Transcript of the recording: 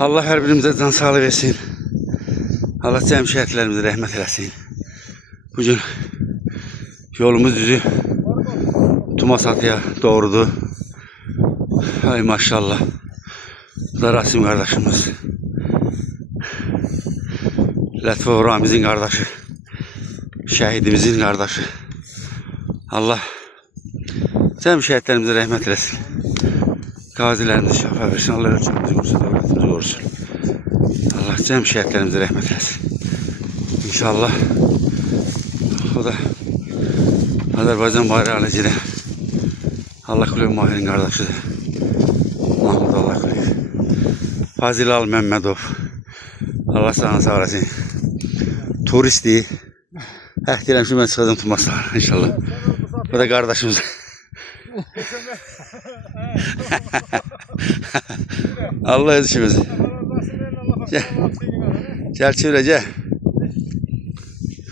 Allah hər birimizə can sağlığı versin. Allah cəm şəhidlərimizə rəhmət eləsin. Bugün yolumuz düzü Tumasatıya doğrudur. Ay maşallah. Bu da Rasim kardeşimiz. Lətfə Ramizin kardeşi. Şəhidimizin kardeşi. Allah cəm şəhidlərimizə rəhmət eləsin. Qazilərimize şəfa versin. Allah ölçümüzü qorusun, dövlətimizi qorusun. Allah cəm şəhidlərimizə rəhmət eləsin. İnşallah o da Azərbaycan bayrağı alıcıdır. Allah Kulüb Mahir'in kardeşidir. Mahmud Allah Kulüb. Fazilal Məmmədov. Allah sana sağ olasın. Turisti. Deyirəm ki, mən çıxacağım Tumaslar inşallah. Bu da kardeşimiz. Allah özü işimizi. Gel çevre gel.